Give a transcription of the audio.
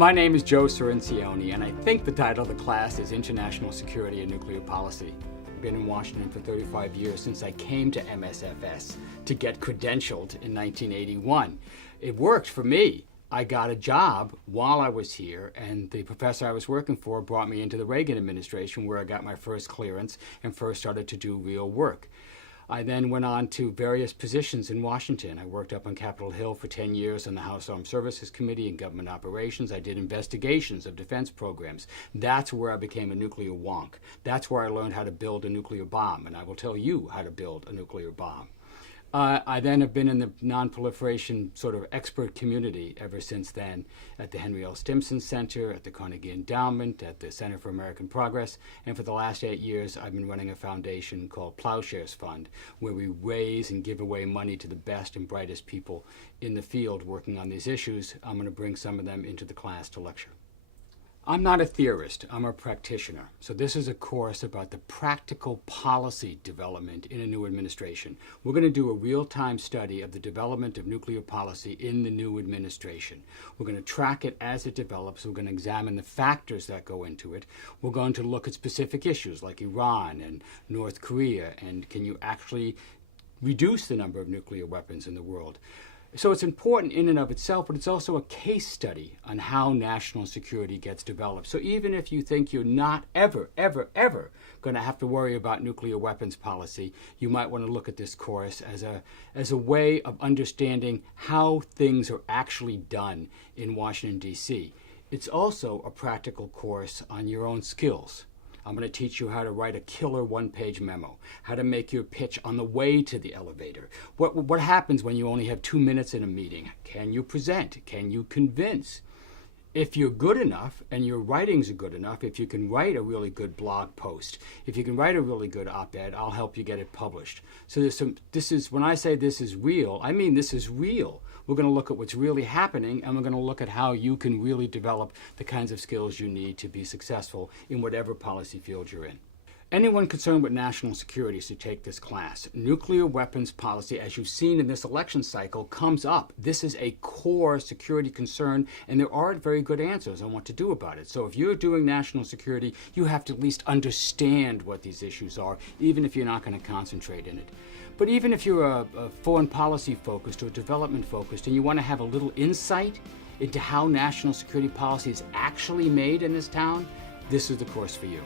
My name is Joe Cirincione, and I think the title of the class is International Security and Nuclear Policy. I've been in Washington for 35 years since I came to MSFS to get credentialed in 1981. It worked for me. I got a job while I was here, and the professor I was working for brought me into the Reagan administration, where I got my first clearance and first started to do real work. I then went on to various positions in Washington. I worked up on Capitol Hill for 10 years on the House Armed Services Committee and Government Operations. I did investigations of defense programs. That's where I became a nuclear wonk. That's where I learned how to build a nuclear bomb, and I will tell you how to build a nuclear bomb. I then have been in the non-proliferation sort of expert community ever since then, at the Henry L. Stimson Center, at the Carnegie Endowment, at the Center for American Progress, and for the last 8 years I've been running a foundation called Plowshares Fund, where we raise and give away money to the best and brightest people in the field working on these issues. I'm going to bring some of them into the class to lecture. I'm not a theorist, I'm a practitioner. So this is a course about the practical policy development in a new administration. We're going to do a real-time study of the development of nuclear policy in the new administration. We're going to track it as it develops. We're going to examine the factors that go into it. We're going to look at specific issues like Iran and North Korea, and can you actually reduce the number of nuclear weapons in the world? So it's important in and of itself, but it's also a case study on how national security gets developed. So even if you think you're not ever going to have to worry about nuclear weapons policy, you might want to look at this course as a way of understanding how things are actually done in Washington, D.C. It's also a practical course on your own skills. I'm going to teach you how to write a killer one-page memo, how to make your pitch on the way to the elevator. What happens when you only have 2 minutes in a meeting? Can you present? Can you convince? If you're good enough and your writings are good enough, if you can write a really good blog post, if you can write a really good op-ed, I'll help you get it published. So when I say this is real, I mean this is real. We're going to look at what's really happening, and we're going to look at how you can really develop the kinds of skills you need to be successful in whatever policy field you're in. Anyone concerned with national security should take this class. Nuclear weapons policy, as you've seen in this election cycle, comes up. This is a core security concern, and there aren't very good answers on what to do about it. So if you're doing national security, you have to at least understand what these issues are, even if you're not going to concentrate in it. But even if you're a foreign policy focused or development focused, and you want to have a little insight into how national security policy is actually made in this town, this is the course for you.